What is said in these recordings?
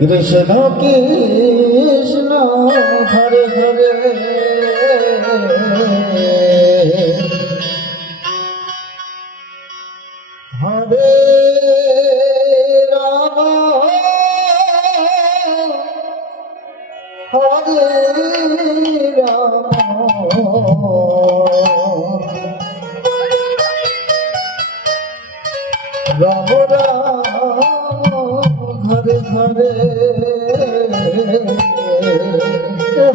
কৃষ্ণ কৃষ্ণ হরে হরে হরে রাম হরে রাম রাম রাম হরে হরে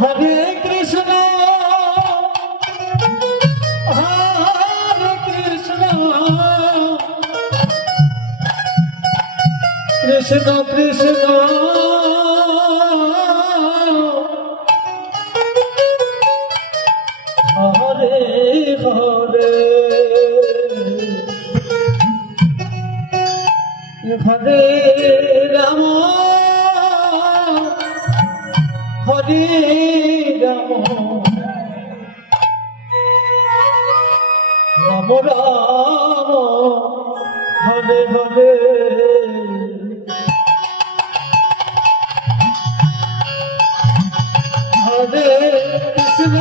হরে কৃষ্ণ কৃষ্ণ কৃষ্ণ হরে হরে হরে রাম হরে রাম রাম রাম হরে হরে হরে কৃষ্ণ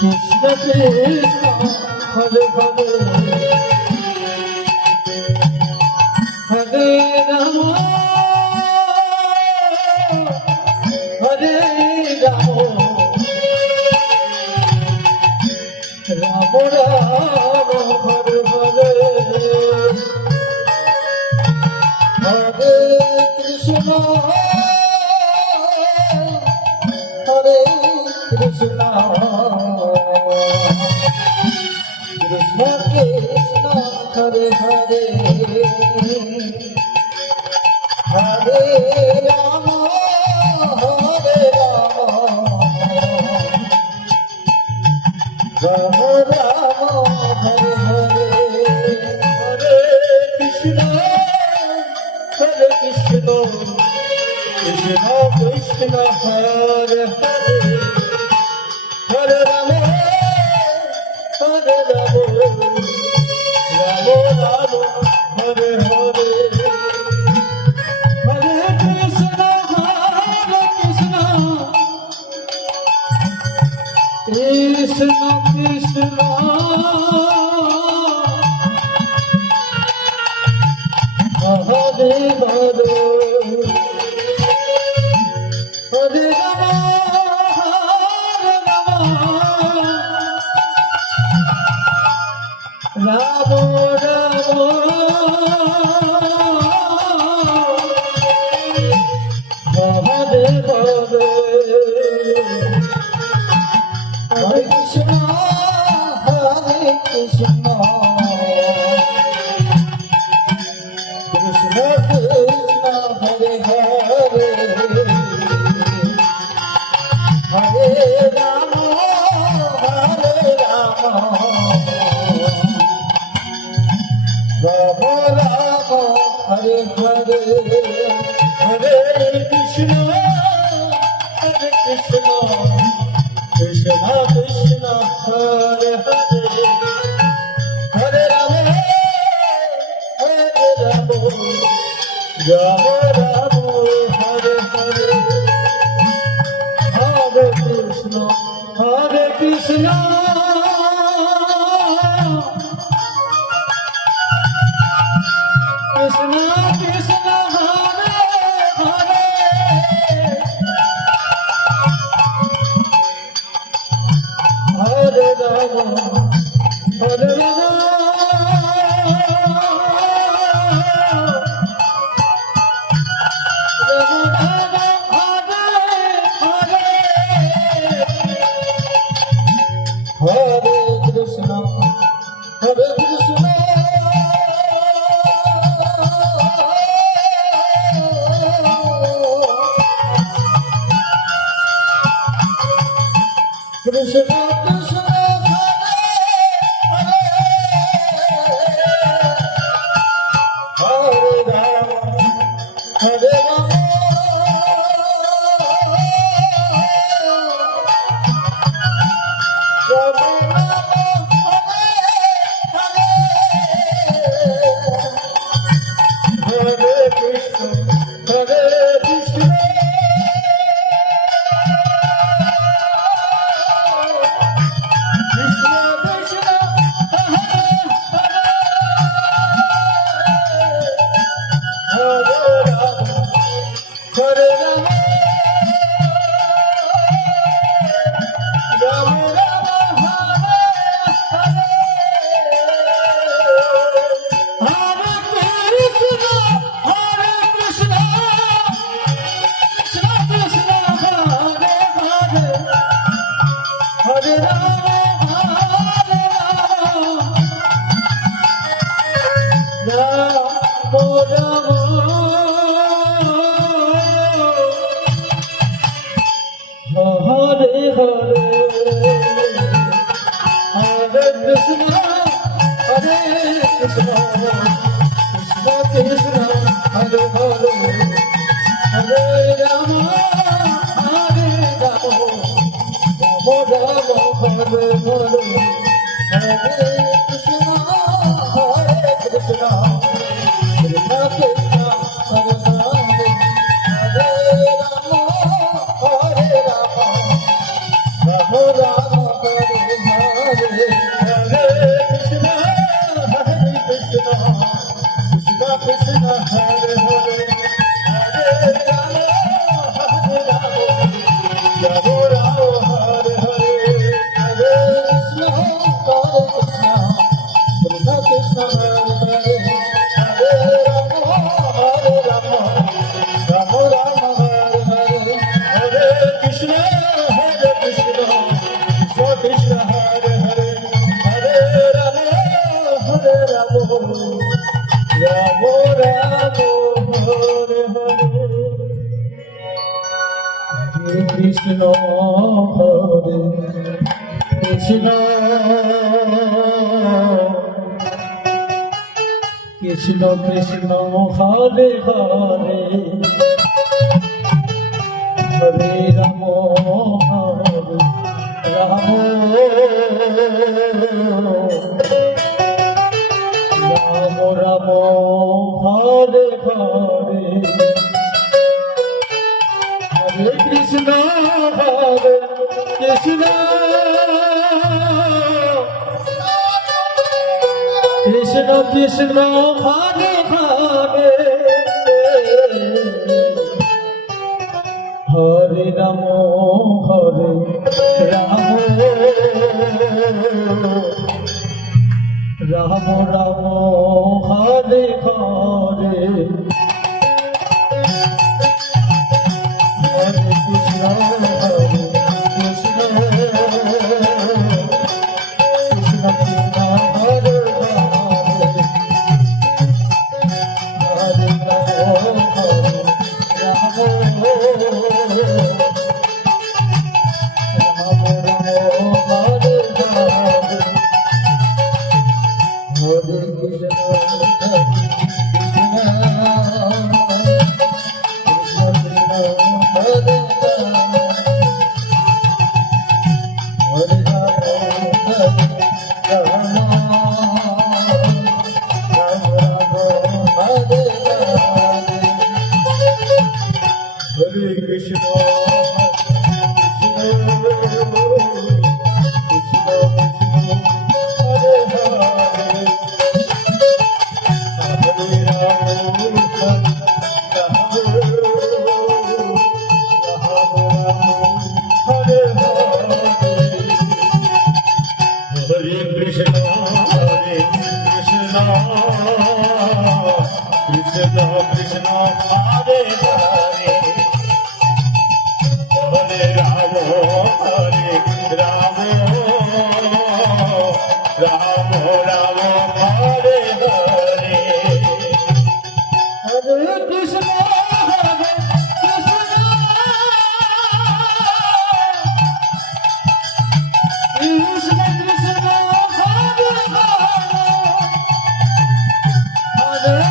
কৃষ্ণ কৃষ্ণ হরে হরে হরে রাম হরে রাম রাম রাম হরে হরে হরে কৃষ্ণ হরে কৃষ্ণ কৃষ্ণ কৃষ্ণ হরে হরে হরে রাম রাম রাম হরে হরে হরে কৃষ্ণ কৃষ্ণ কৃষ্ণ হরে হরে হরে রাম রাম রাম হরে হরে হরে কৃষ্ণ কৃষ্ণ কৃষ্ণ হরে হরে হরে রাম রাম রাম হরে হরে হরে কৃষ্ণ কৃষ্ণ কৃষ্ণ হরে হরে হরে রাম রাম রাম হরে হরে হরে কৃষ্ণ কৃষ্ণ কৃষ্ণ কৃষ্ণ হরে হরে হরে রাম রাম রাম হরে হরে হরে কৃষ্ণ কৃষ্ণ কৃষ্ণ হরে হরে হরে রাম হরে রাম হরে কৃষ্ণ হরে কৃষ্ণ কৃষ্ণ কৃষ্ণ হরে রাম হরে রাম রাম রাম হরে রাম হরে হরে হরে কৃষ্ণ হরে কৃষ্ণ কৃষ্ণ কৃষ্ণ হরে হরে হরে রাম হরে রাম রাম হরে হরে হরে কৃষ্ণ হরে কৃষ্ণ কৃষ্ণ কৃষ্ণ হরে হরে হরে রাম হরে রাম রাম রাম হরে হরে হরে কৃষ্ণ হরে কৃষ্ণ কৃষ্ণ কৃষ্ণ হরে হরে হরে রাম হরে রাম রাম রাম হরে হরে হরে কৃষ্ণ হরে কৃষ্ণ কৃষ্ণ কৃষ্ণ হরে হরে হরে রাম রাম রাম হরে হরে হরে কৃষ্ণ কৃষ্ণ কৃষ্ণ হরে হরে হরে রাম হরে রাম রাম রাম হরে হরে হরে কৃষ্ণ হরে কৃষ্ণ কৃষ্ণ কৃষ্ণ হরে হরে হরে রাম হরে রাম রাম রাম হরে হরে হরে কৃষ্ণ হরে কৃষ্ণ কৃষ্ণ কৃষ্ণ হরে হরে হরে রাম হরে রাম রাম রাম হরে হরে হরে কৃষ্ণ হরে কৃষ্ণ কৃষ্ণ কৃষ্ণ হরে হরে হরে রাম হরে Ram Hare Krishna, Krishna Krishna Hare Hare Hare Rama Hare Rama Rama Rama Hare Hare Hare Krishna Hare Krishna Krishna Krishna Hare Hare Hare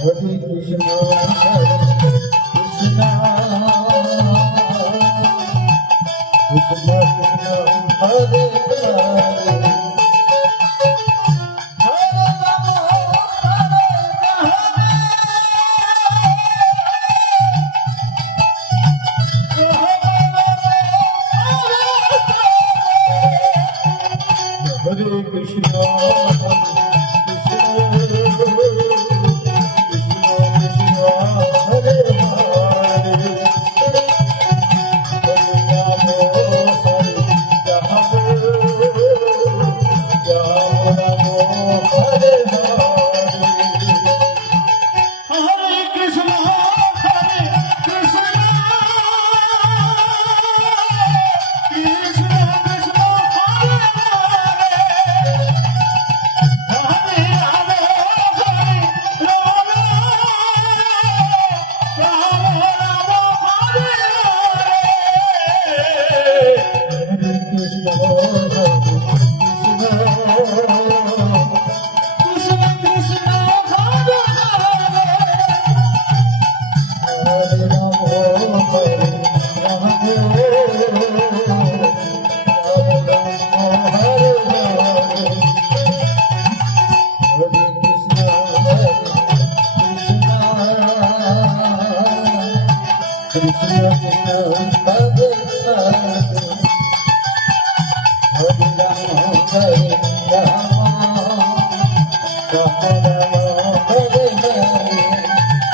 Hare Krishna, Hare Krishna, Krishna Krishna, Hare Hare, Hare Rama, Hare Rama, Hare Krishna, Hare Krishna. Krishna Krishna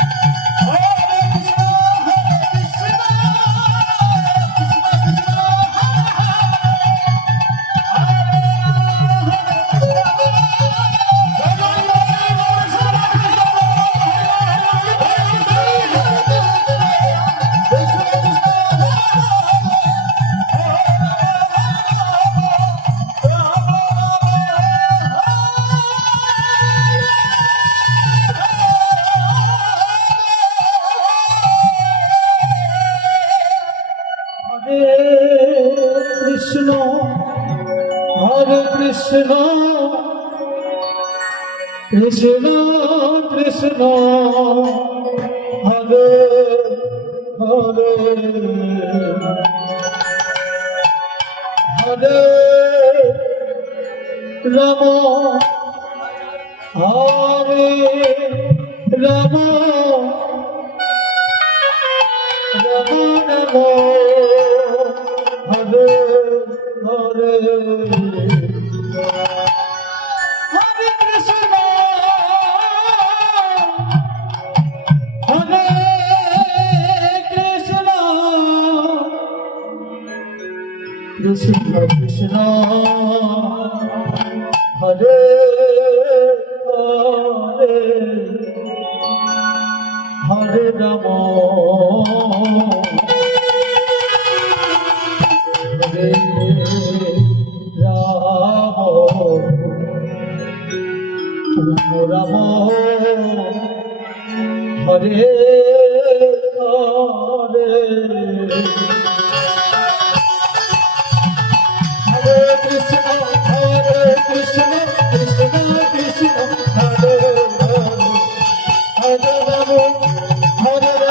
Hare Hare Hare Rama Hare Krishna Krishna Krishna Hare Hare Hare Rama Hare Rama Rama Rama Hare Hare Hare Krishna Hare Krishna Krishna Krishna Hare Hare Hare Rama Hare Rama Hare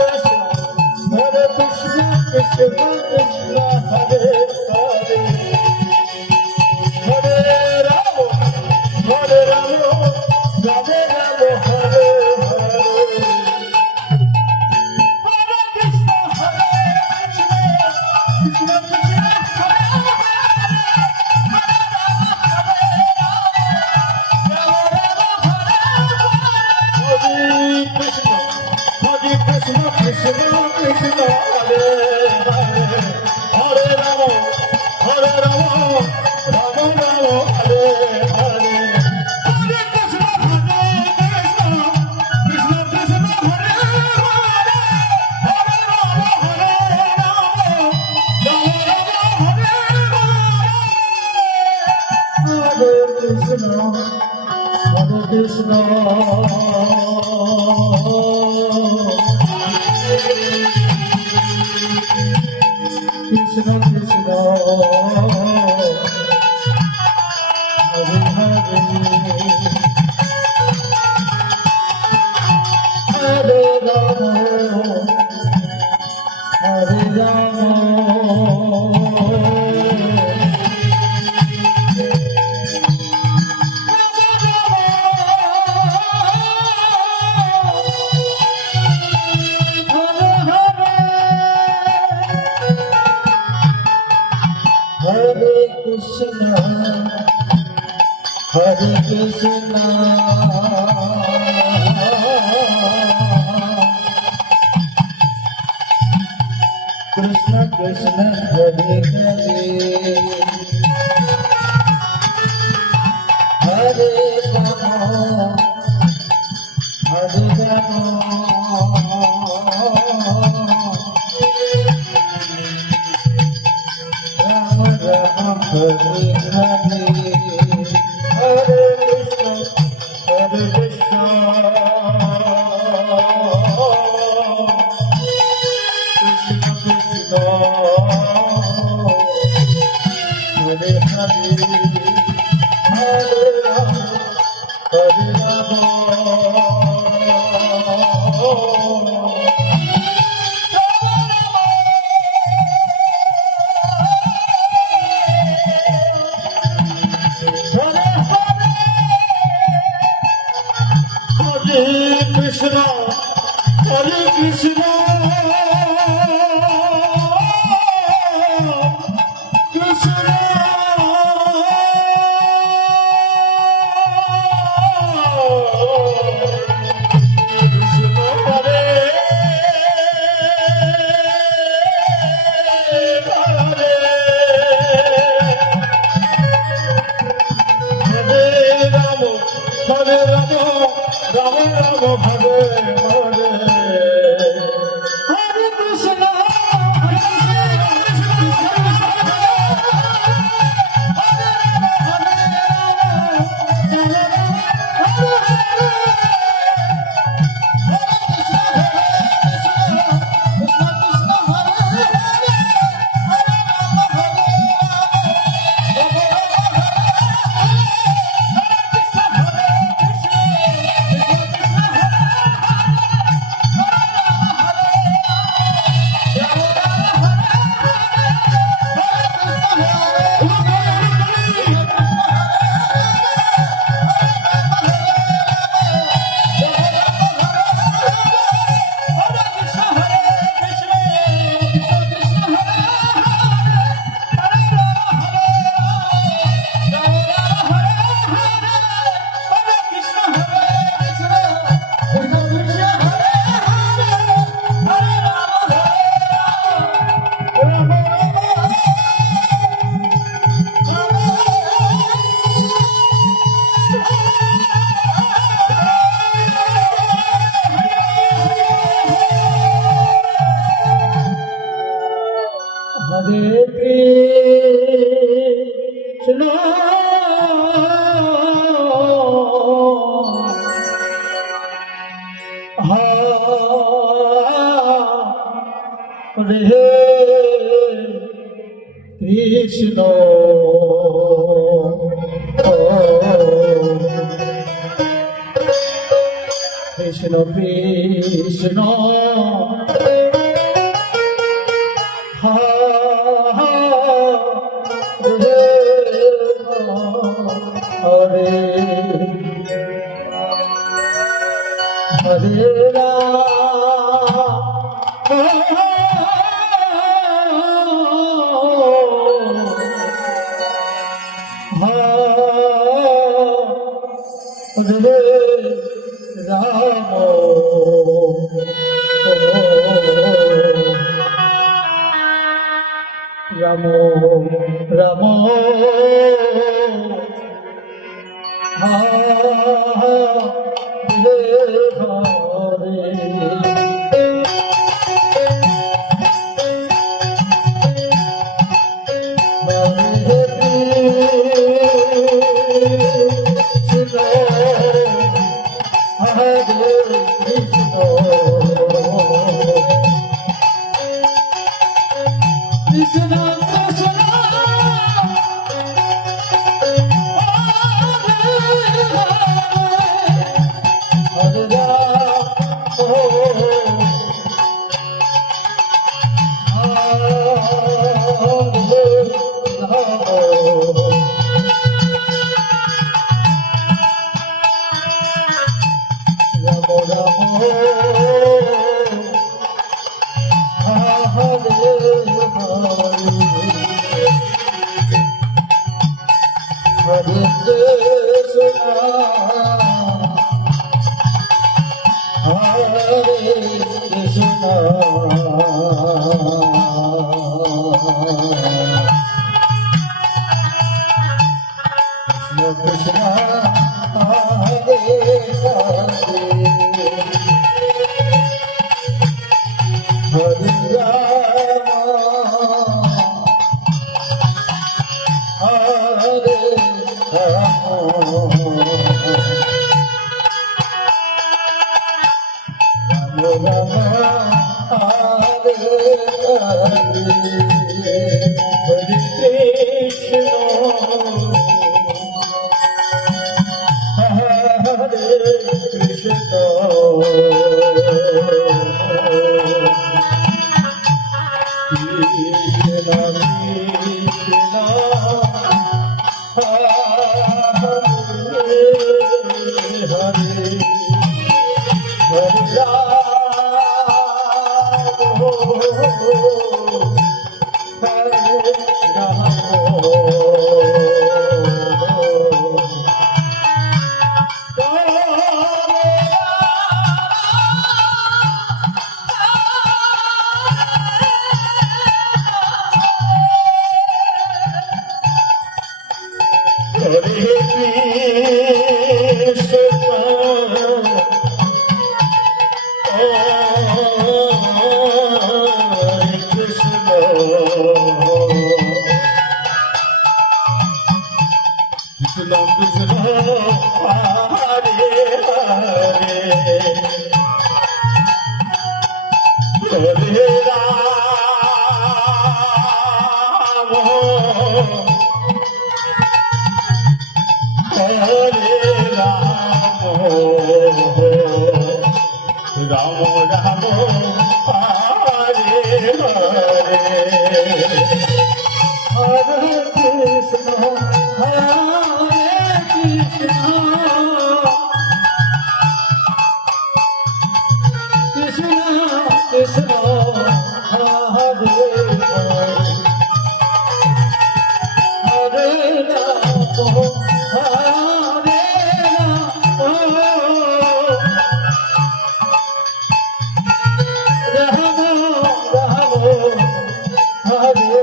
Hare Hare Krishna Krishna Krishna Hare Hare Hare Rama Hare Rama Rama Rama Hare Hare Hare Krishna Krishna Krishna Krishna Krishna Hare Hare Hare Rama Hare Rama Hare Krishna Hare Krishna Krishna Krishna Hare Hare Hare Rama Hare Rama Hare Hare Hare Krishna Krishna Krishna Hare Hare Hare Rama Hare Rama Krishna হরে Krishna Krishna Hare Rama, Rama Rama Hare Hare. Hare Krishna, Hare Krishna, Hare Rama, Hare Rama, Rama Rama, Hare Hare. Hare Krishna, Krishna Krishna, Hare Hare, Hare Rama, Hare Rama, Rama Hare Krishna, Krishna Krishna, Hare Ramo Ramo Hare Ram Ram Hare Hare Hare Krishna হরে কৃষ্ণ কৃষ্ণ কৃষ্ণ হরে হরে রাম হরে রাম রাম হরে হরে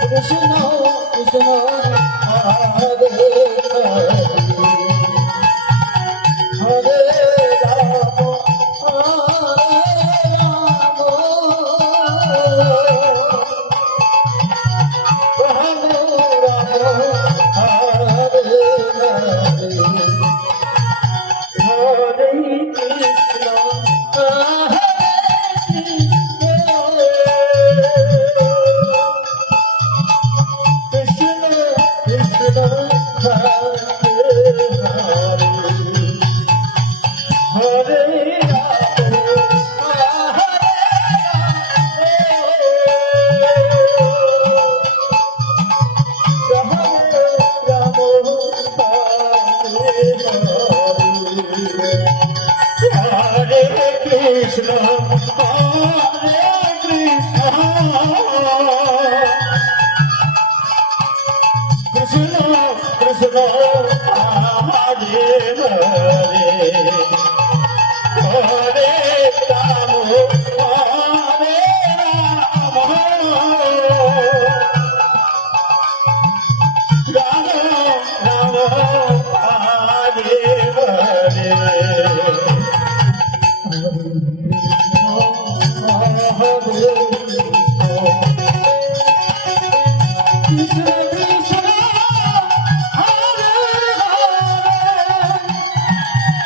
কৃষ্ণ কৃষ্ণ হরে হরে রাম কৃষ্ণ হরে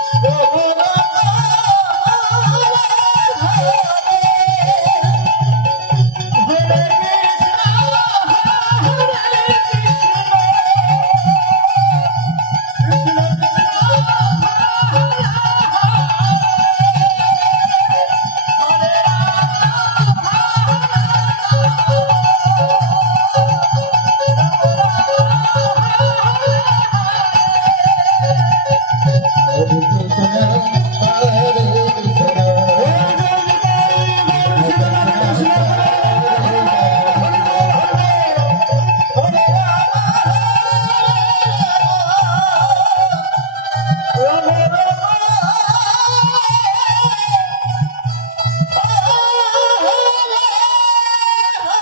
কৃষ্ণ কৃষ্ণ কৃষ্ণ হরে হরে হরে রাম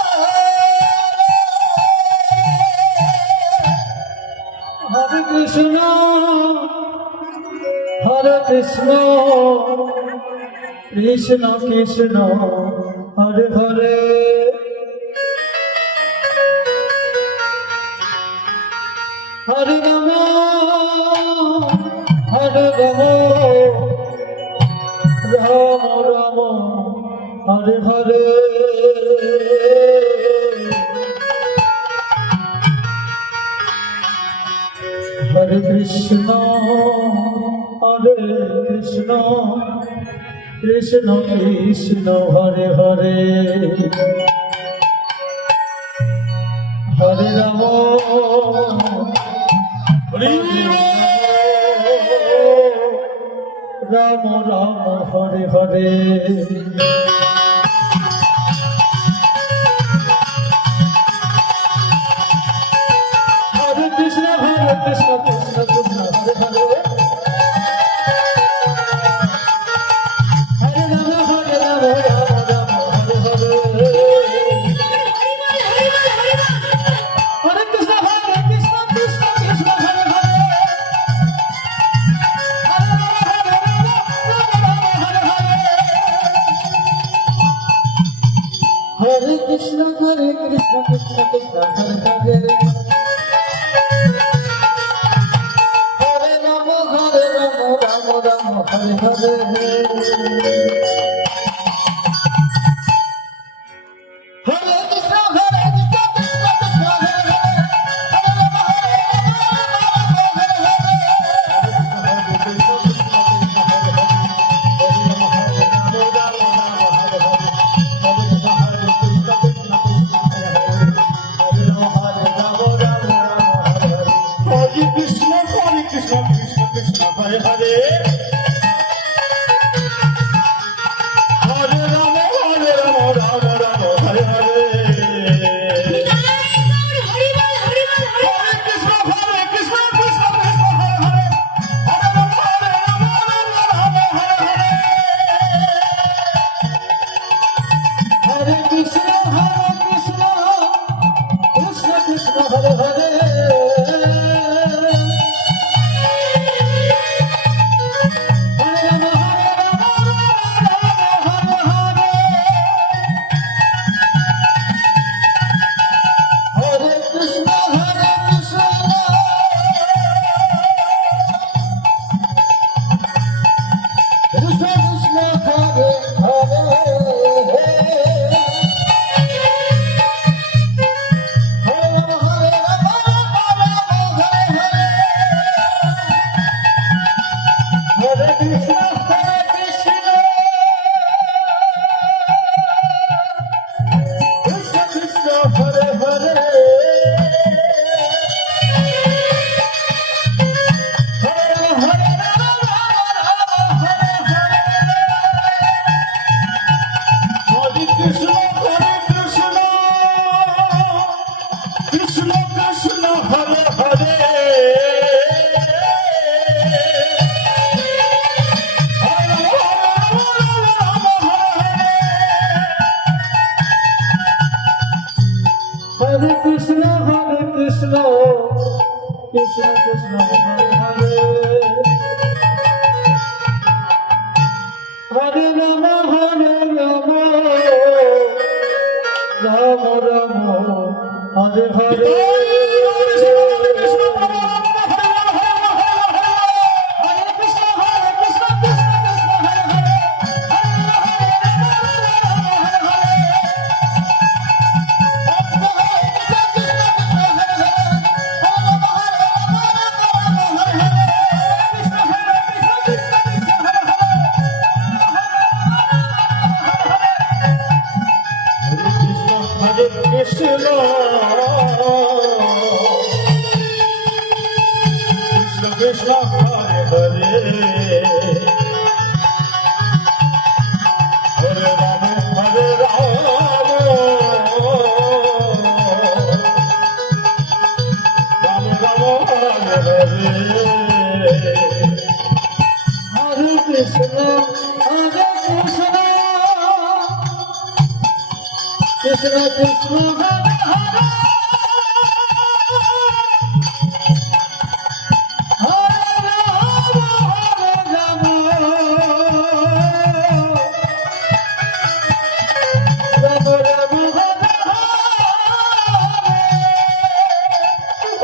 হরে রাম রাম রাম হরে হরে কৃষ্ণ হরে কৃষ্ণ কৃষ্ণ কৃষ্ণ হরে হরে হরে রাম রাম রাম হরে হরে হরে কৃষ্ণ কৃষ্ণ কৃষ্ণ হরে হরে হরে রাম রাম রাম হরে হরে হরে কৃষ্ণ কৃষ্ণ হরে হরে হরে রাম রাম রাম হরে হরে হরে কৃষ্ণ হরে কৃষ্ণ কৃষ্ণ কৃষ্ণ হরে হরে হরে রাম হরে রাম হরে হরে হরে কৃষ্ণ কৃষ্ণ কৃষ্ণ হরে হরে হরে রাম রাম রাম হরে হরে হরে কৃষ্ণ কৃষ্ণ কৃষ্ণ হরে হরে হরে রাম রাম হরে হরে হরে কৃষ্ণ কৃষ্ণ কৃষ্ণ হরে হরে কৃষ্ণ কৃষ্ণ হরে হরে হরে কৃষ্ণ কৃষ্ণ কৃষ্ণ হরে হরে হরে রাম রাম রাম হরে হরে কৃষ্ণ হরে হরে হরে রাম রাম রাম হরে হরে হরে কৃষ্ণ কৃষ্ণ কৃষ্ণ হরে হরে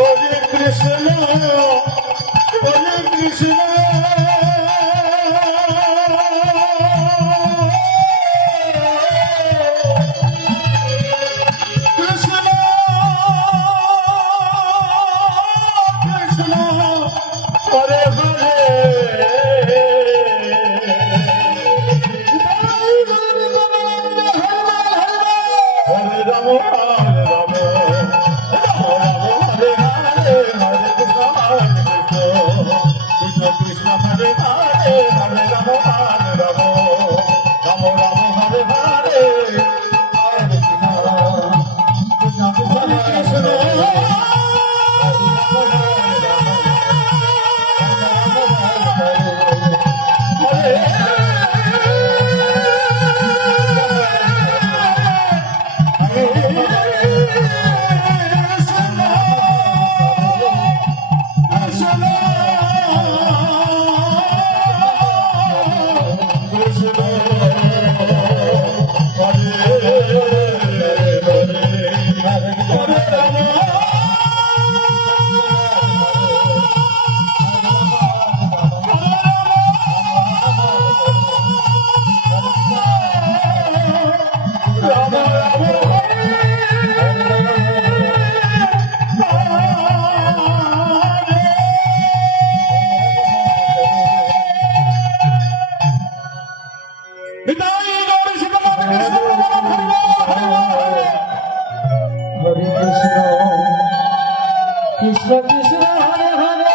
হরে কৃষ্ণ কৃষ্ণ হরে হরে হরে রাম হরে হরে হরে কৃষ্ণ কৃষ্ণ কৃষ্ণ হরে হরে হরে রাম রাম হরে হরে হরে কৃষ্ণ কৃষ্ণ কৃষ্ণ কৃষ্ণ হরে হরে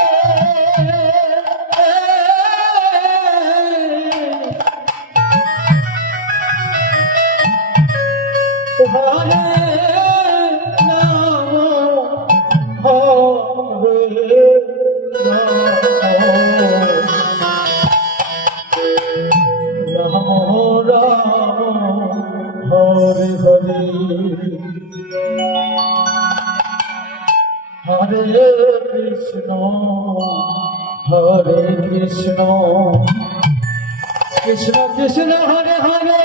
হরে নাম হরে রাম রাম হরে হরে হরে কৃষ্ণ হরে কৃষ্ণ কৃষ্ণ কৃষ্ণ হরে হরে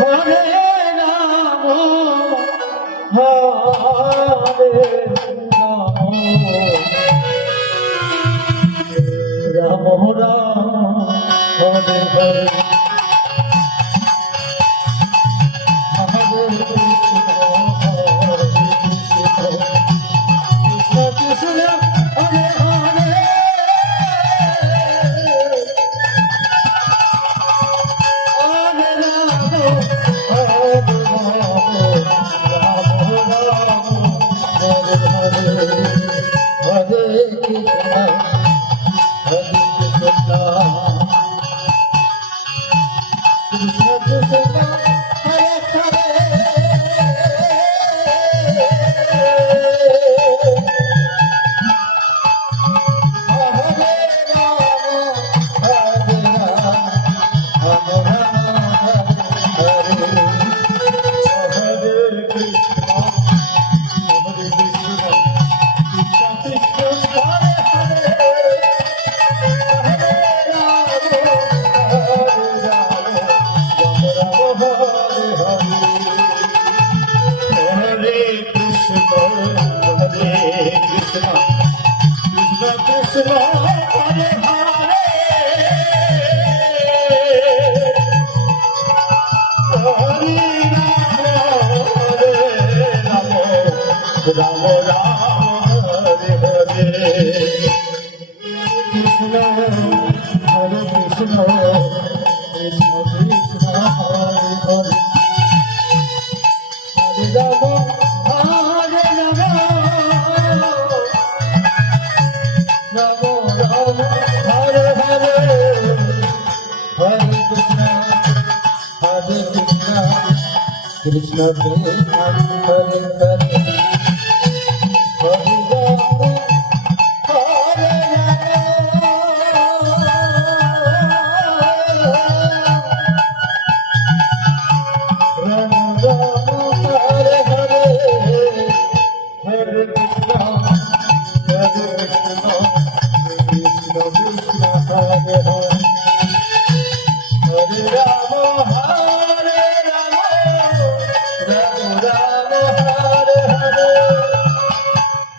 হরে রাম হরে রাম রাম রাম হরে হরে রাম রাম হরে হরে কৃষ্ণ হরে কৃষ্ণ কৃষ্ণ কৃষ্ণ হরে হরে হরে রাম হরে Ram Ram Ram Hare Hare Hare Krishna Krishna Krishna Hare Hare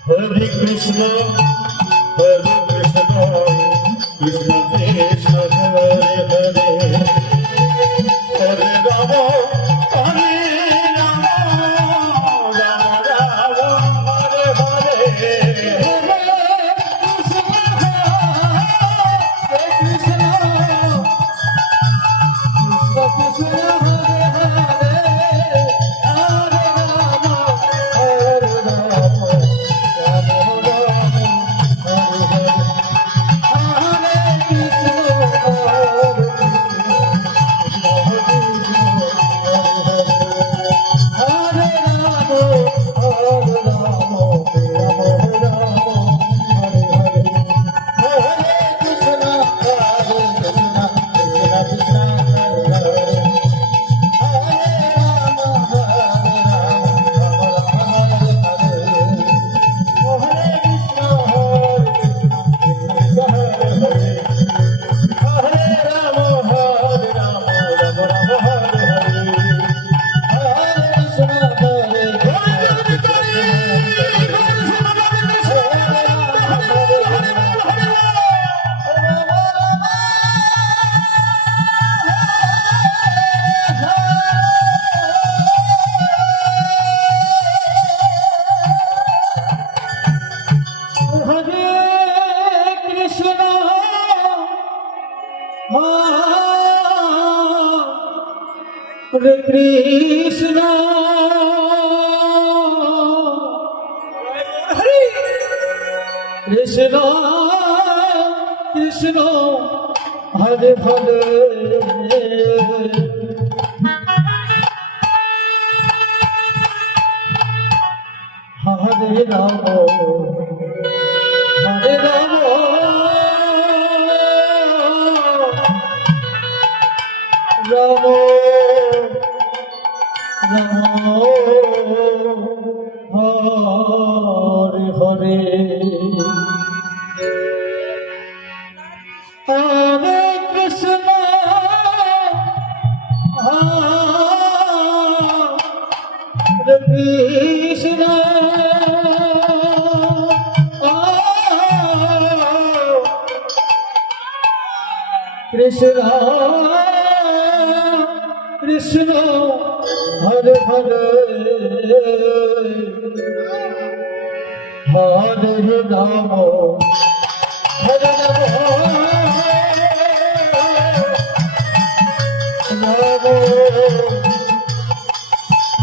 Hare Krishna, Hare Krishna, Krishna Krishna, Hare Hare, Hare Rama, Hare Rama, Rama Rama, Hare Hare. Hare Krishna Hare Hare Hare Ram হরে রাম রাম রাম হরে হরে হরে কৃষ্ণ হরে কৃষ্ণ কৃষ্ণ কৃষ্ণ হরে হরে হরে রাম হরে রাম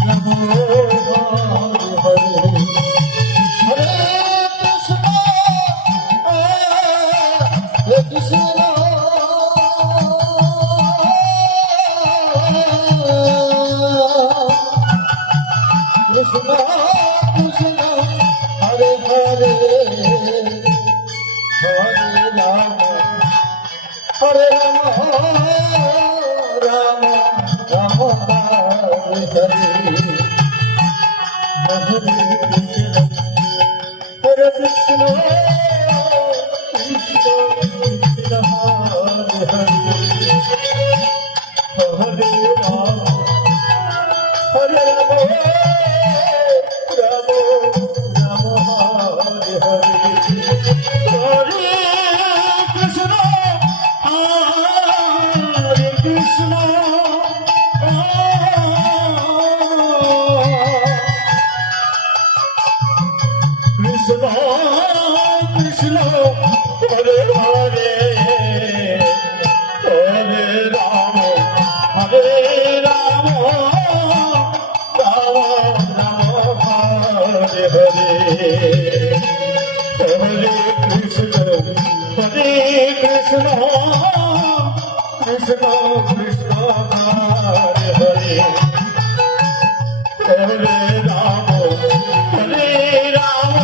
রাম রাম হরে হরে হরে কৃষ্ণ কৃষ্ণ কৃষ্ণ হরে হরে হরে রাম হরে রাম রাম হরে হরে হরে কৃষ্ণ কৃষ্ণ কৃষ্ণ হরে হরে হরে রাম হরে রাম রাম রাম হরে হরে হরে কৃষ্ণ হরে কৃষ্ণ কৃষ্ণ কৃষ্ণ হরে হরে হরে রাম হরে রাম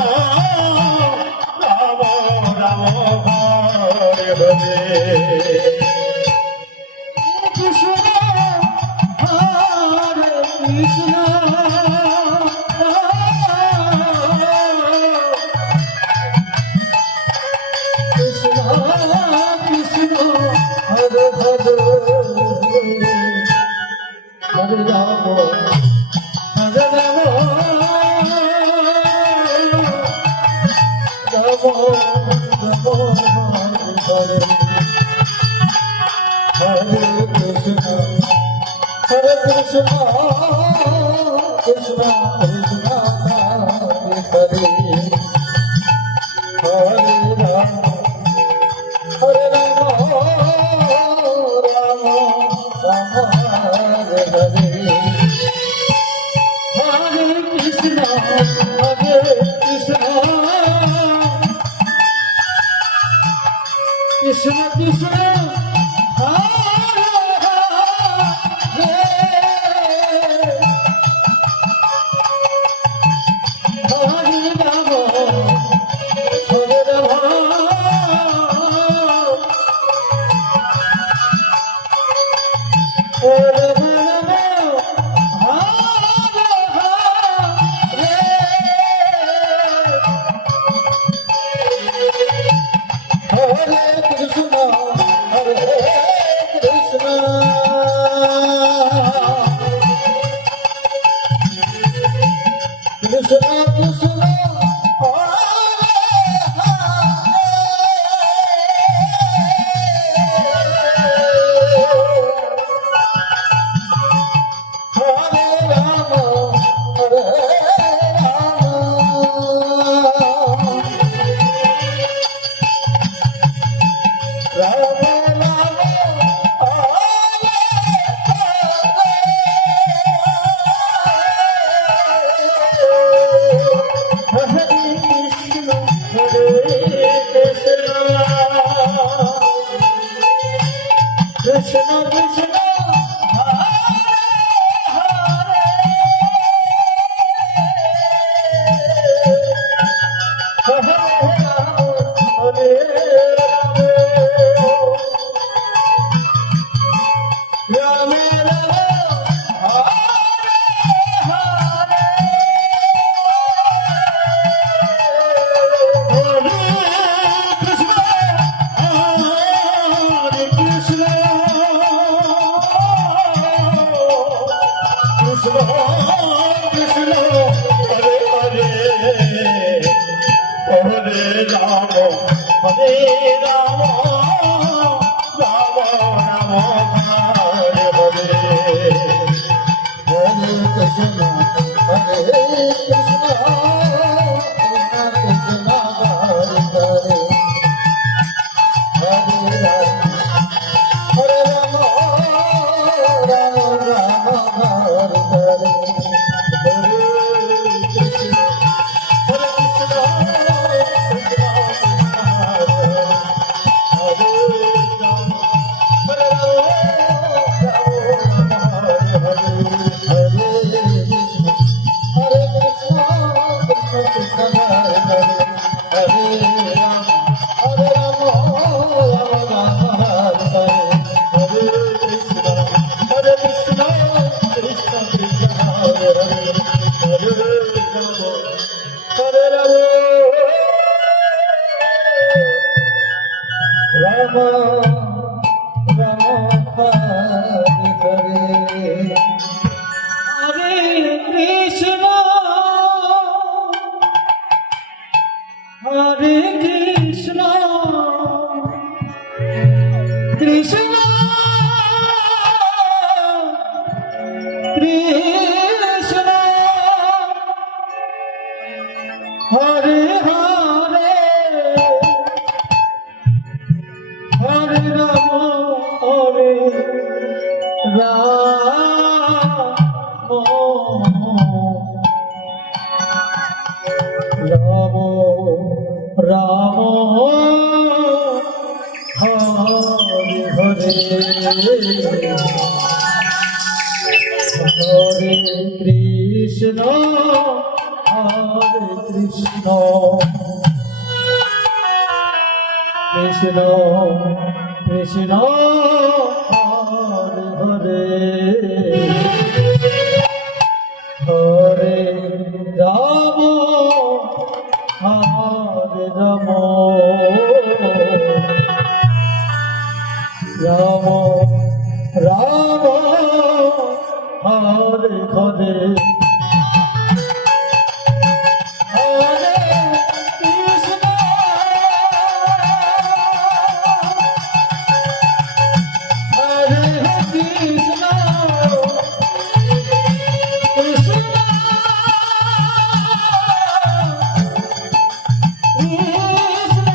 রাম রাম হরে হরে হরে কৃষ্ণ কৃষ্ণ কৃষ্ণ হরে হরে হরে রাম রাম রাম হরে হরে কৃষ্ণ হরে কৃষ্ণ কৃষ্ণ কৃষ্ণ হরে হরে হরে রাম হরে রাম রাম রাম হরে হরে কৃষ্ণ কৃষ্ণ কৃষ্ণ কৃষ্ণ হরে হরে রাম হরে রাম রাম রাম হরে হরে হরে কৃষ্ণ কৃষ্ণ কৃষ্ণ কৃষ্ণ হরে হরে হরে রাম হরে Ram Ram Ram Hare Hare Hare Krishna, Hare Krishna, Krishna Krishna, Hare Hare, Hare Rama, Hare Rama, Rama Rama, Hare Hare, Hare Krishna, Hare Krishna, Krishna Krishna, Hare Rama, Hare Rama, Rama, Hare Hare. Hare Krishna, Hare Krishna, Krishna Krishna, Hare Hare, Hare Rama, Hare Rama, Rama, Hare Hare, Hare Krishna, Hare Krishna, Krishna Krishna, Hare Hare, Hare Rama, Hare Rama, Rama Rama, Hare Hare, Hare Krishna, Hare Krishna, Krishna Krishna,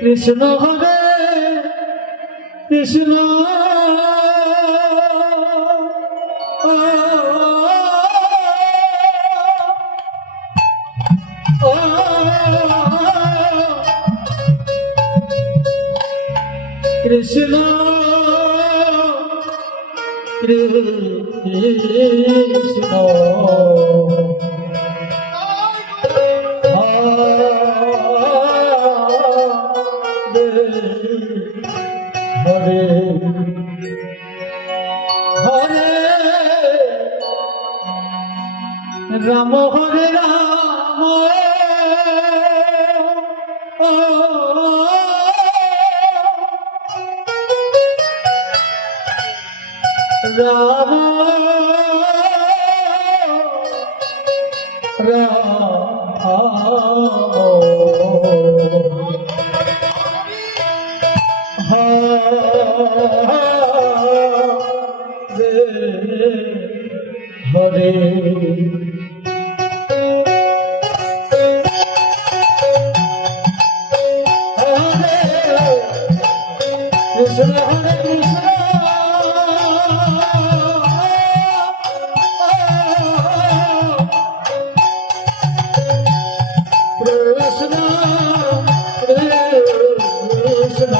Krishna হরে কৃষ্ণ কৃষ্ণ কৃষ্ণ হরে হরে রাম হরে রাম রাম হরে কৃষ্ণ হরে Krishna Krishna Krishna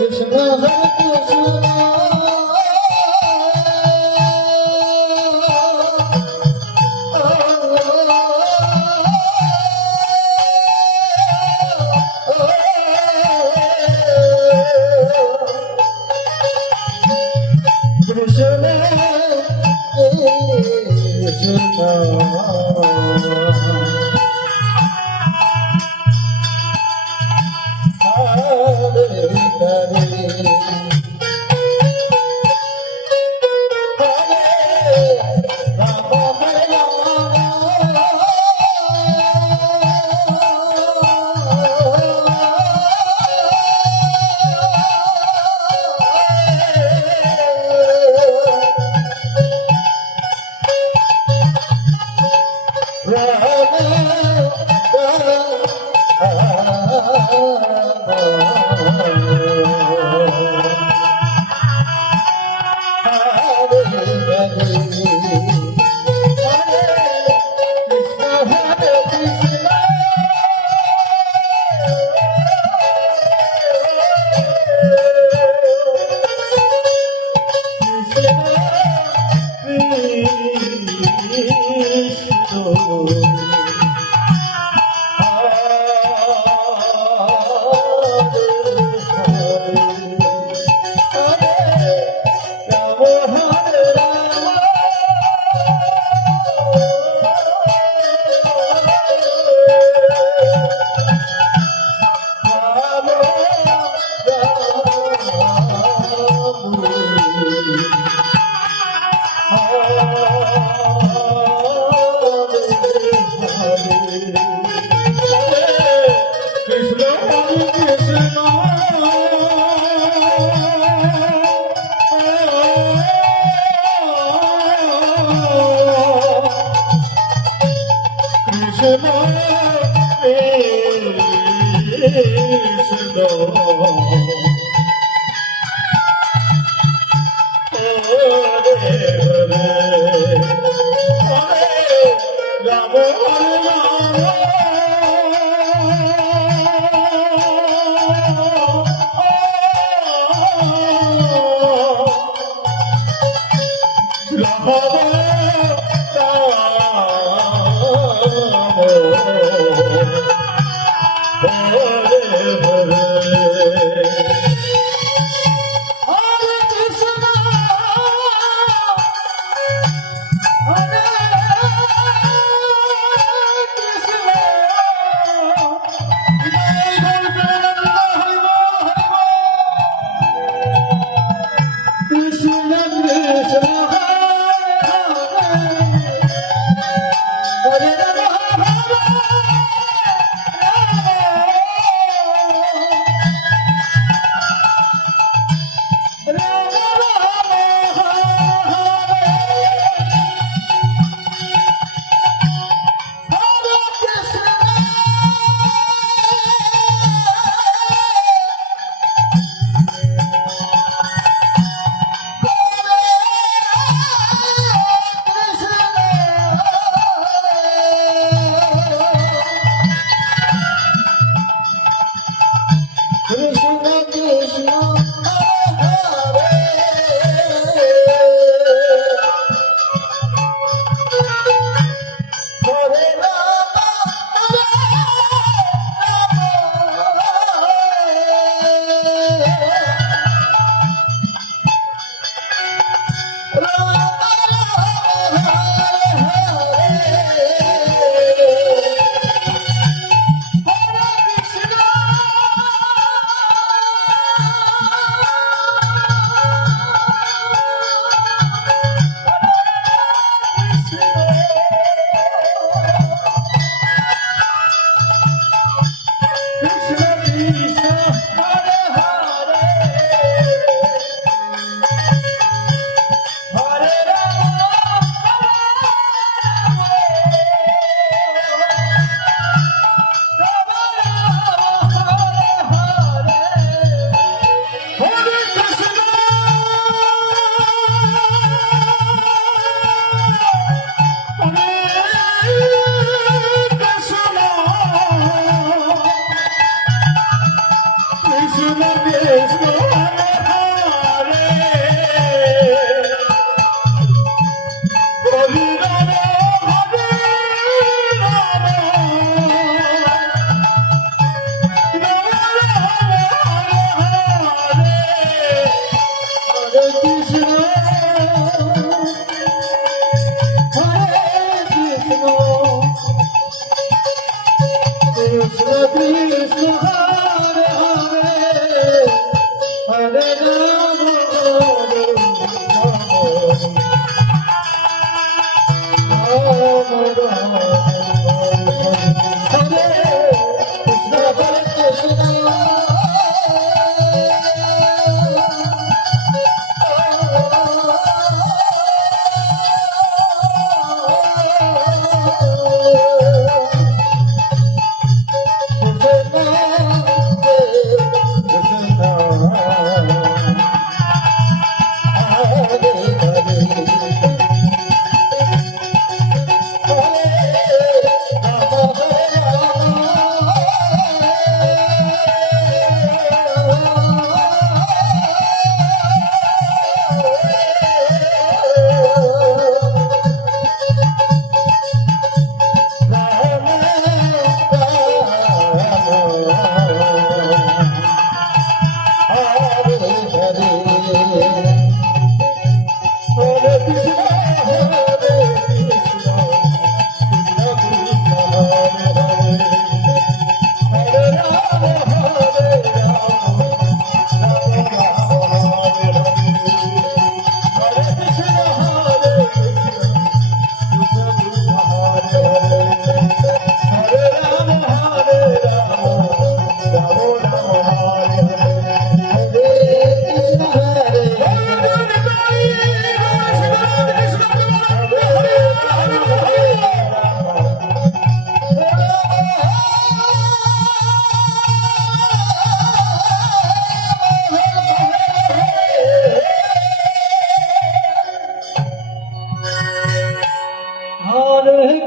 Krishna Hare Krishna Krishna Krishna Hare Hare Hare Ram হরে কৃষ্ণ হরে কৃষ্ণ জয় গৌর প্রেমানন্দ হরি বল হরি বল কৃষ্ণ কৃষ্ণ হরে হরে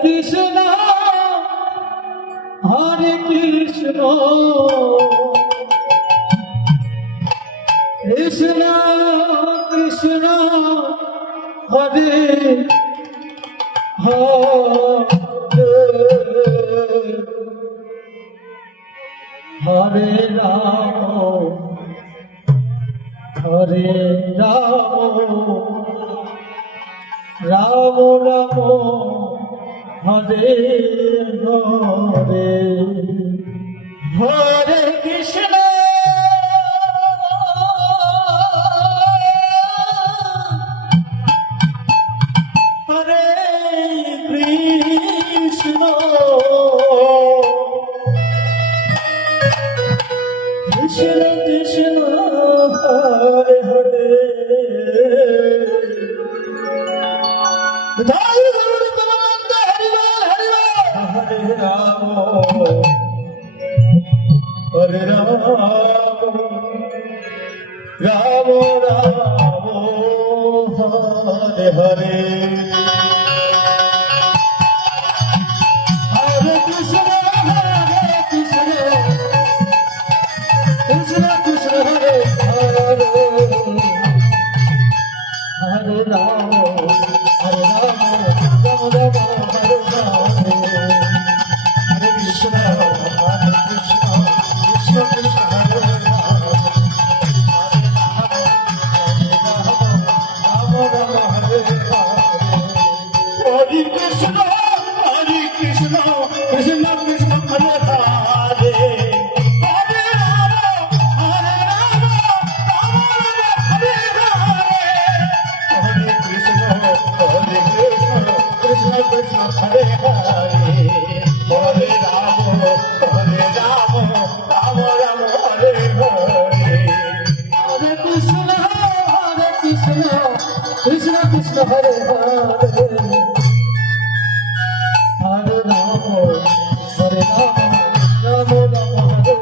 কৃষ্ণ হরে কৃষ্ণ কৃষ্ণ কৃষ্ণ হরে হরে হরে রাম হরে রাম রাম রাম হরে হরে হরে কৃষ্ণ হরে কৃষ্ণ কৃষ্ণ কৃষ্ণ হরে হরে জয় গুরু গোবিন্দ হরি বল হরে রাম হরে রাম রাম রাম হরে হরে হরে কৃষ্ণ কৃষ্ণ কৃষ্ণ হরে হরে হরে রাম হরে রাম রাম রাম হরে হরে হরে কৃষ্ণ কৃষ্ণ কৃষ্ণ হরে রাম রাম রাম হরে হরে কৃষ্ণ কৃষ্ণ কৃষ্ণ হরে হরে হরে রাম হরে রাম রাম রাম হরে হরে হরে কৃষ্ণ কৃষ্ণ কৃষ্ণ হরে হরে হরে রাম রাম রাম হরে হরে হরে কৃষ্ণ কৃষ্ণ কৃষ্ণ হরে হরে হরে রাম হরে রাম রাম রাম হরে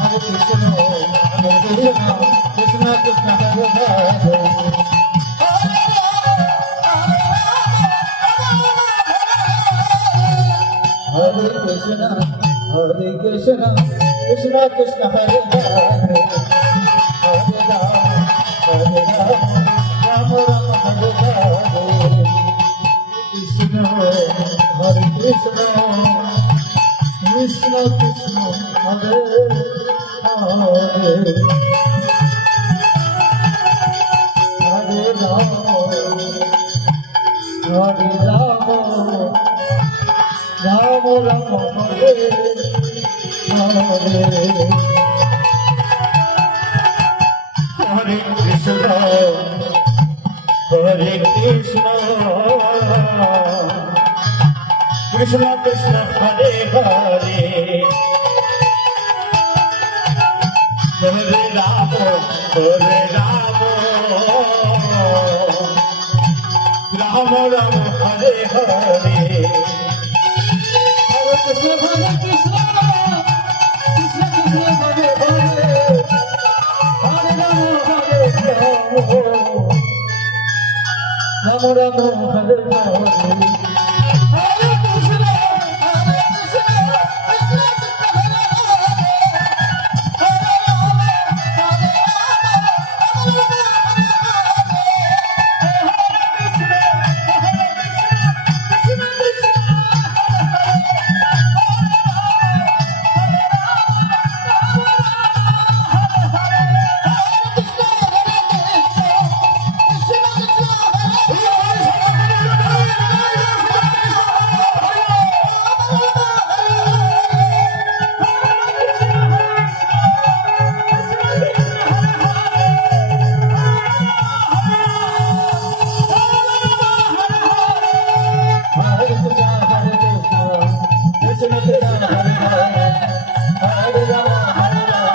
হরে হরে কৃষ্ণ কৃষ্ণ কৃষ্ণ হরে হরে हरे कृष्णा कृष्णा कृष्ण हरे हरे हरे राम राम राम हरे हरे कृष्ण हरे कृष्ण कृष्ण कृष्ण हरे हरे हरे राम राम राम हरे हरे हरे कृष्ण कृष्ण कृष्ण हरे हरे हरे राम राम राम हरे हरे हरे कृष्ण कृष्ण कृष्ण हरे हरे हरे राम राम हरे हरे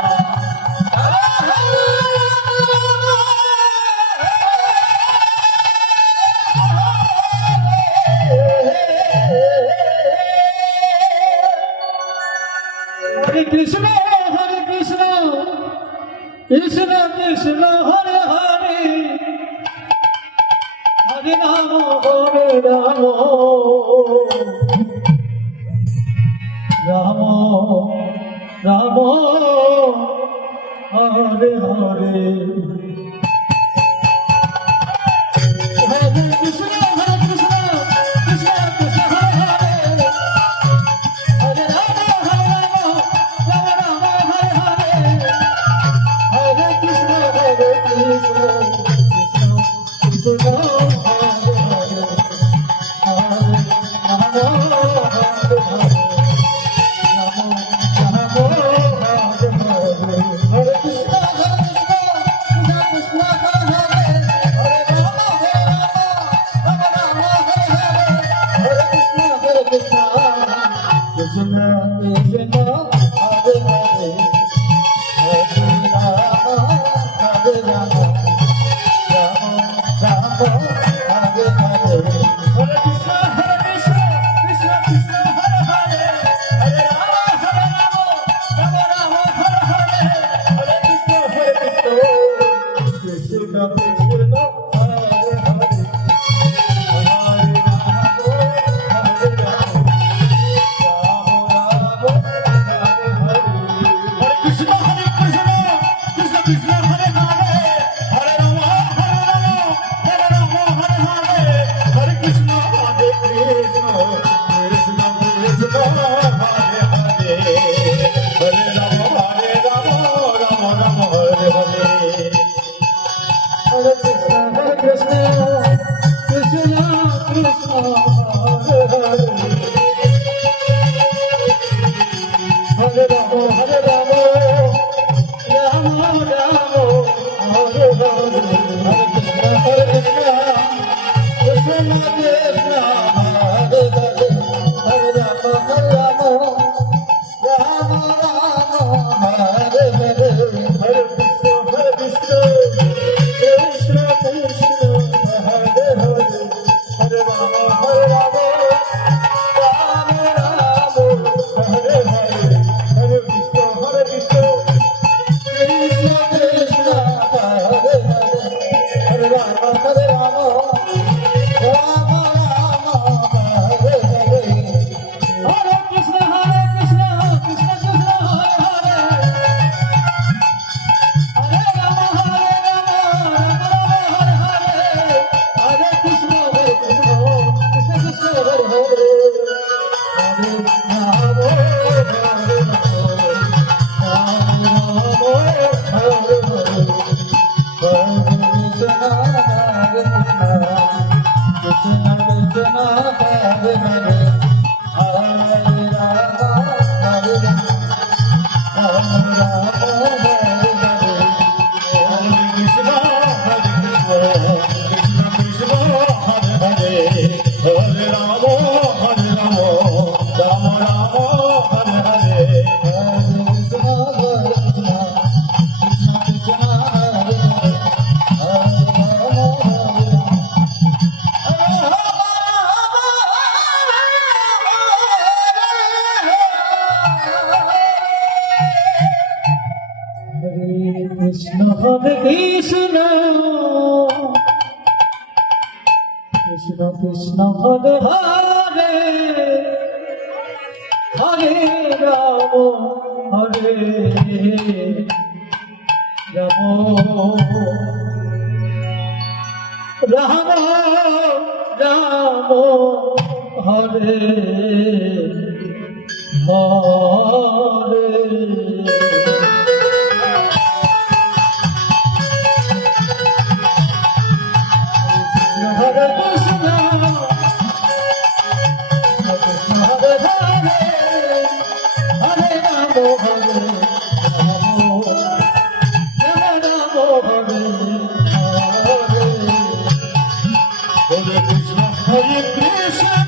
हरे कृष्ण कृष्ण कृष्ण हरे हरे हरे হরে রাম হরে রাম রাম রাম হরে হরে হরে কৃষ্ণ কৃষ্ণ কৃষ্ণ কৃষ্ণ হরে হরে হরে রাম রাম রাম হরে হরে হরে কৃষ্ণ কৃষ্ণ কৃষ্ণ হরে হরে হরে কৃষ্ণ হরে কৃষ্ণ কৃষ্ণ কৃষ্ণ হরে হরে হরে রাম হরে Ram Ram Ram Hare Hare Hare Krishna, Krishna Hare Hare, Hare Rama, Hare Rama, Rama Rama, Hare Hare. Hare Krishna, Hare Krishna,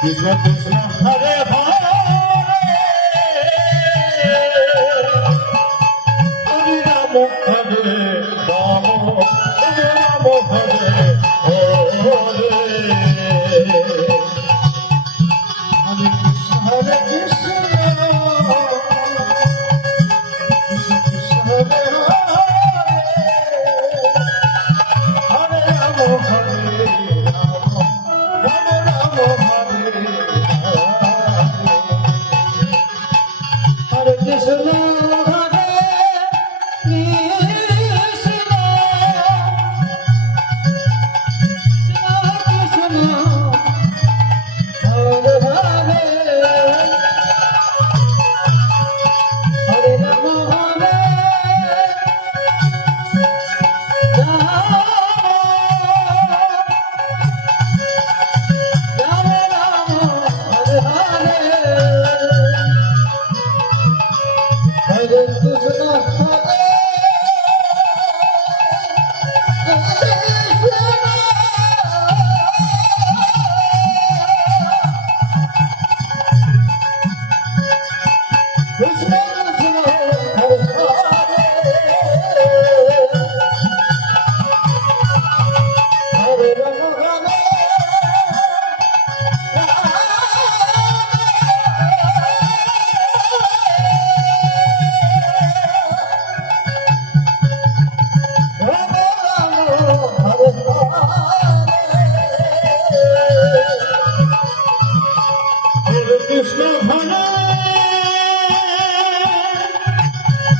Krishna Krishna, Hare Hare. হরে কৃষ্ণ ঘন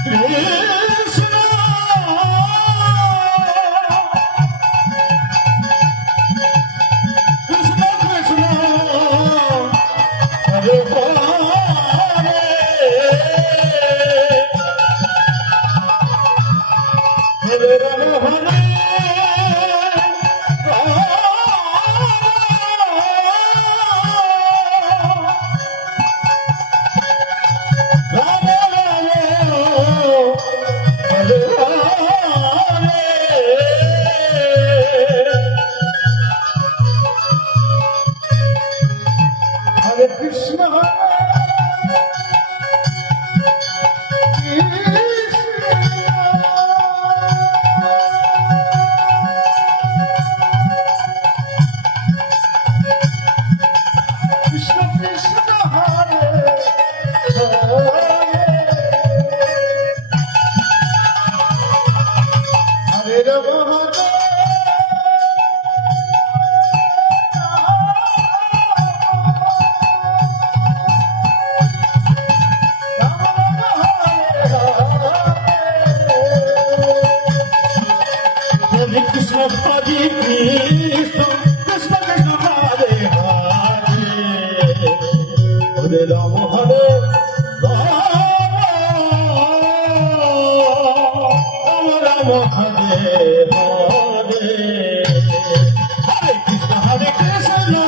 কৃষ্ণ কৃষ্ণ কৃষ্ণ হরে হরে হরে রাম হরে Hare Krishna, Krishna Krishna, Hare Hare Rama, Hare Krishna, Hare Krishna, Krishna Krishna, Hare Hare, Hare Rama, Hare Rama, Rama Rama, Hare Hare, Hare Krishna, Hare Krishna,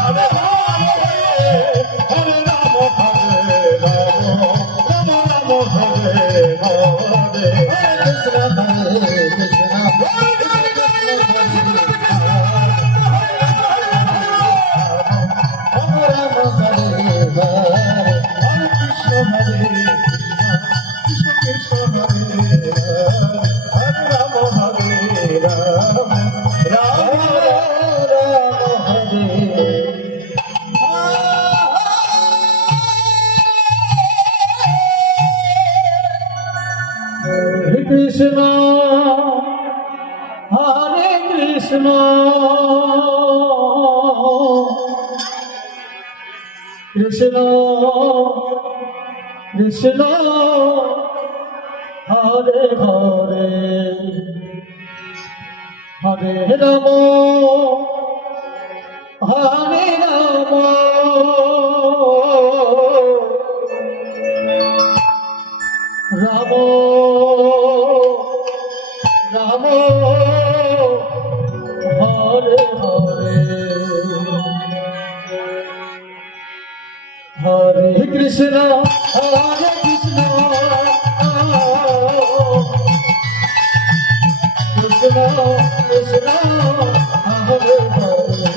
Hare Hare, Hare Rama, Hare Rama, Rama Rama, Hare Hare. Krishna, Hare Krishna, Krishna, Krishna, Hare Hare, Hare Rama, Hare Rama, Rama, Rama, Hare Hare, Hare Krishna, Hare Krishna, Krishna, Krishna, Hare Hare,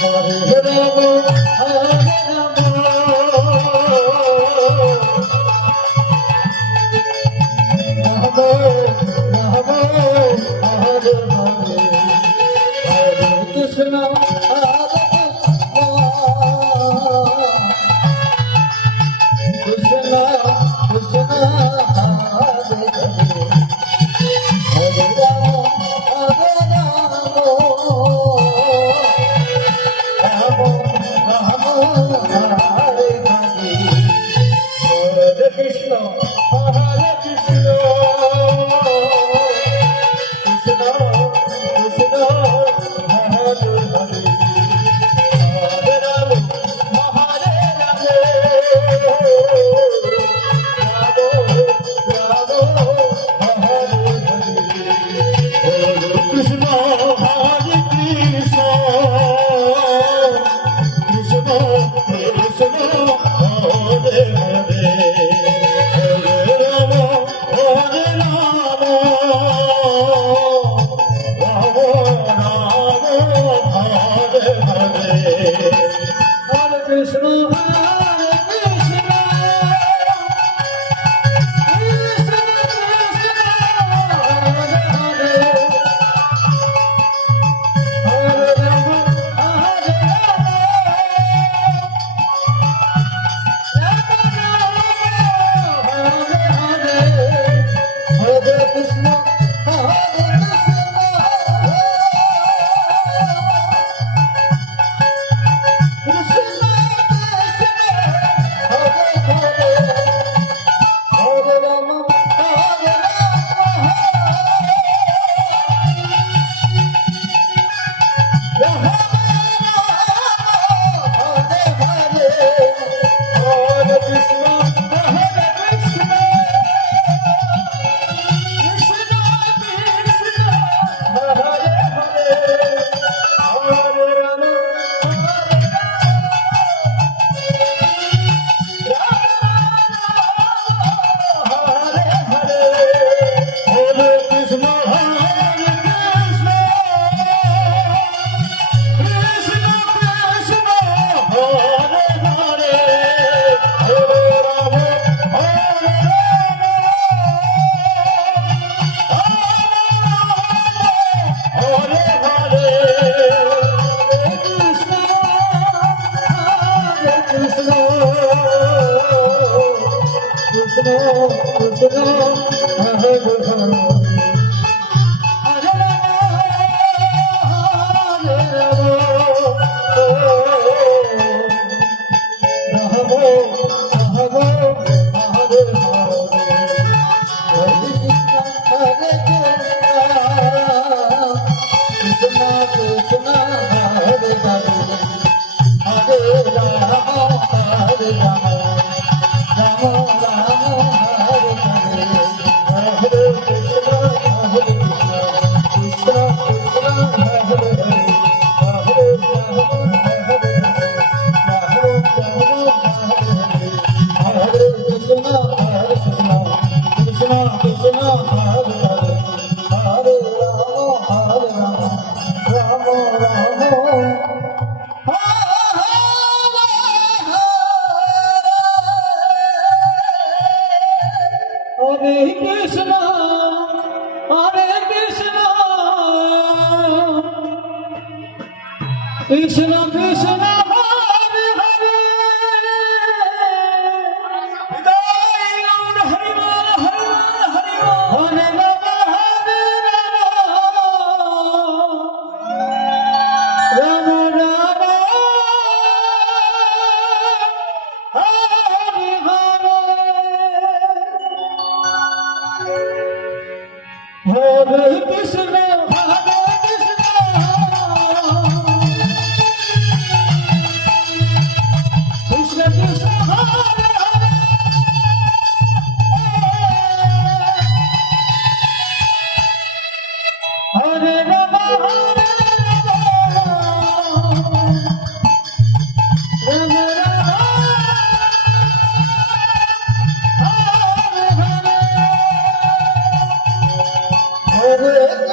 Hare Rama, Hare Rama, Krishna, Krishna, Krishna, Hare Rama, Hare Rama, Hare Krishna, Krishna Krishna, Hare Hare, Hare Rama, Hare Rama, Rama Rama, Hare Hare, Hare Krishna, Hare Krishna, Krishna Krishna, Hare Hare, Hare Rama, Hare Rama, Rama Rama, Hare Hare, Hare Krishna, Hare Krishna, Krishna Krishna, Hare Hare, Hare Rama, Hare Rama, Hare Krishna, Hare Krishna Krishna Hare Hare Hare Rama Hare Rama Hare Rama Rama Rama Hare Hare Hare Krishna Krishna Krishna Hare Hare Hare Rama Rama Rama Hare Hare Hare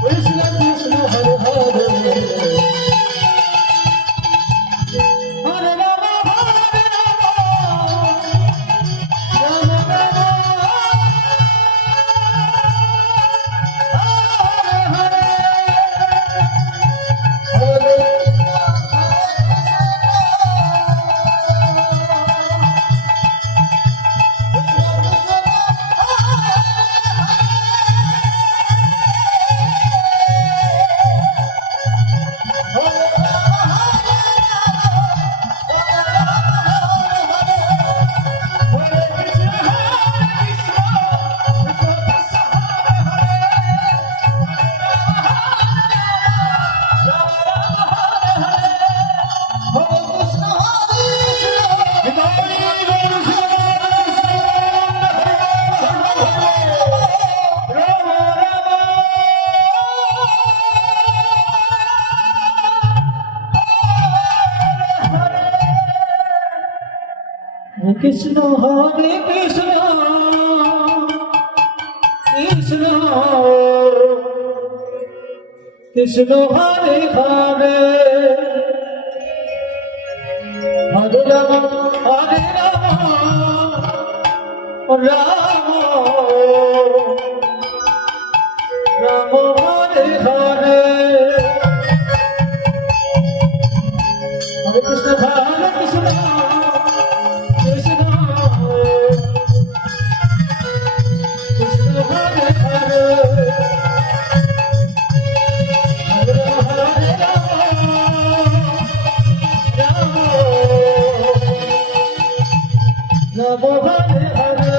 Krishna Krishna Hare Hare Hare Ram Ram Ram Krishna হরে কৃষ্ণ কৃষ্ণ কৃষ্ণ হরে হরে হরে রাম রাম রাম হরে হরে হরে কৃষ্ণ কৃষ্ণ কৃষ্ণ কৃষ্ণ হরে হরে হরে রাম রাম রাম হরে হরে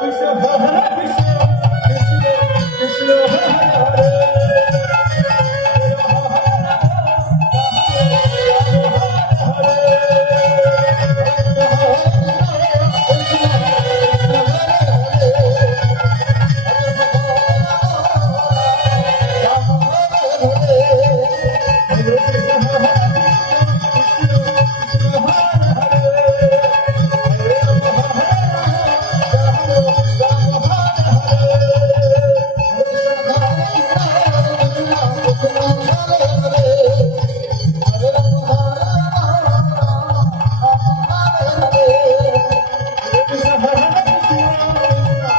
কৃষ্ণ হরে কৃষ্ণ হরে হরে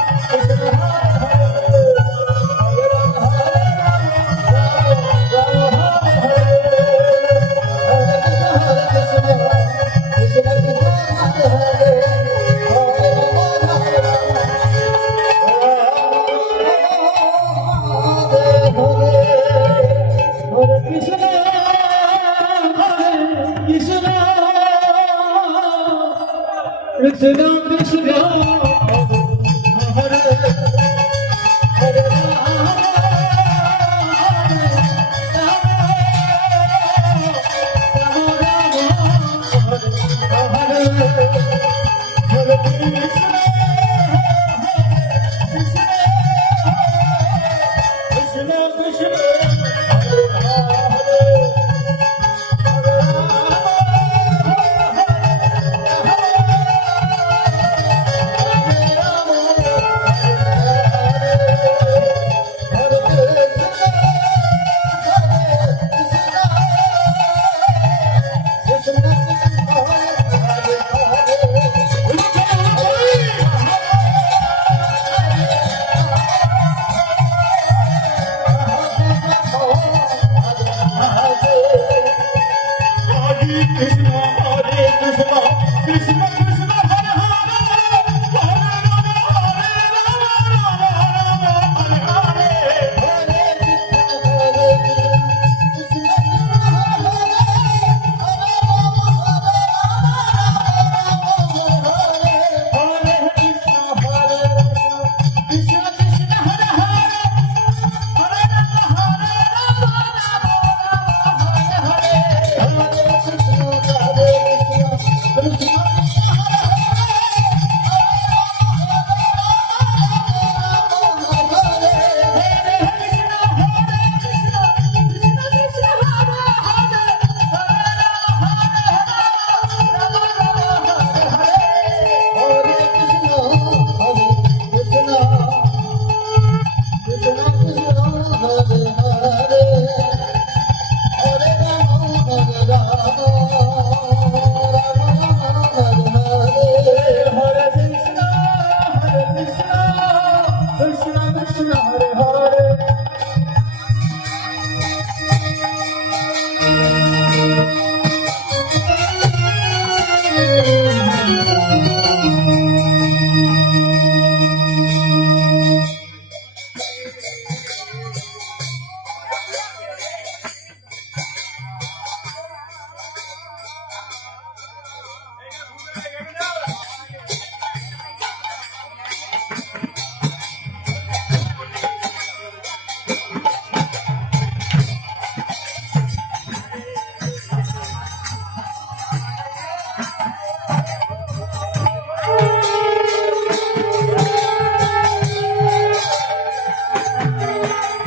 কৃষ্ণ কৃষ্ণ হরে হরে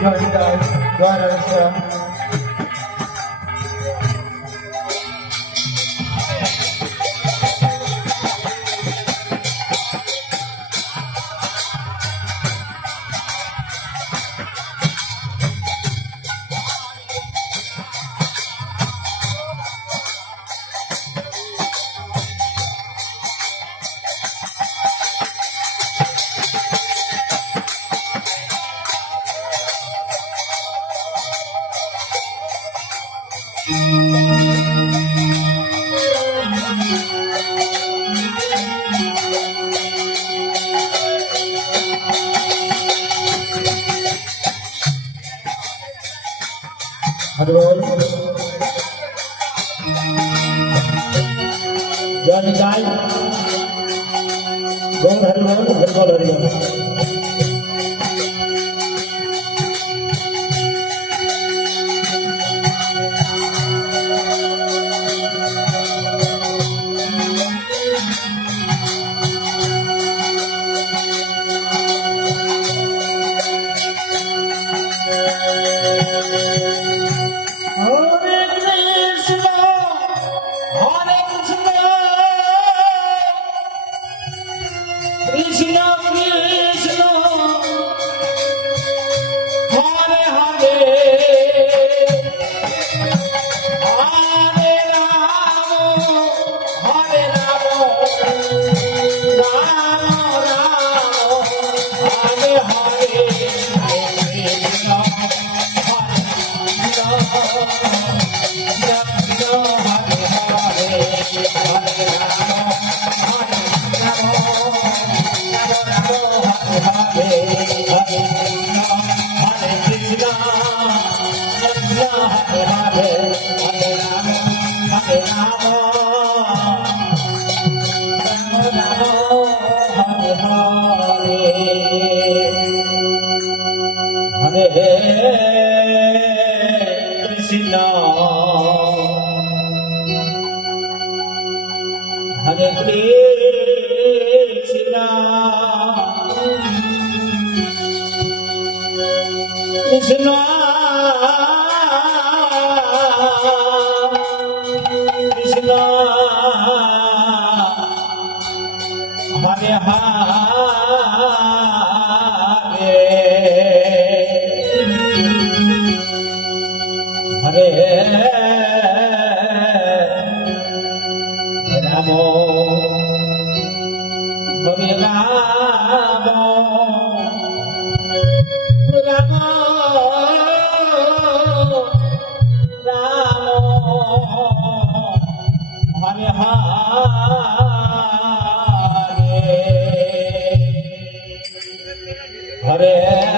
জয় জয় জয় রাধেশ্যাম। हरि बोल जय निताई गौर हरि बोल हरि बोल हरि बोल हरे Krishna Krishna Krishna Hare Hare Hare Ram Ram Ram Hare Hare Hare Krishna Hare Krishna, Krishna Krishna, Hare Hare, Hare Ramo, Hare Ramo, Ramo, Ramo, Hare Hare, Hare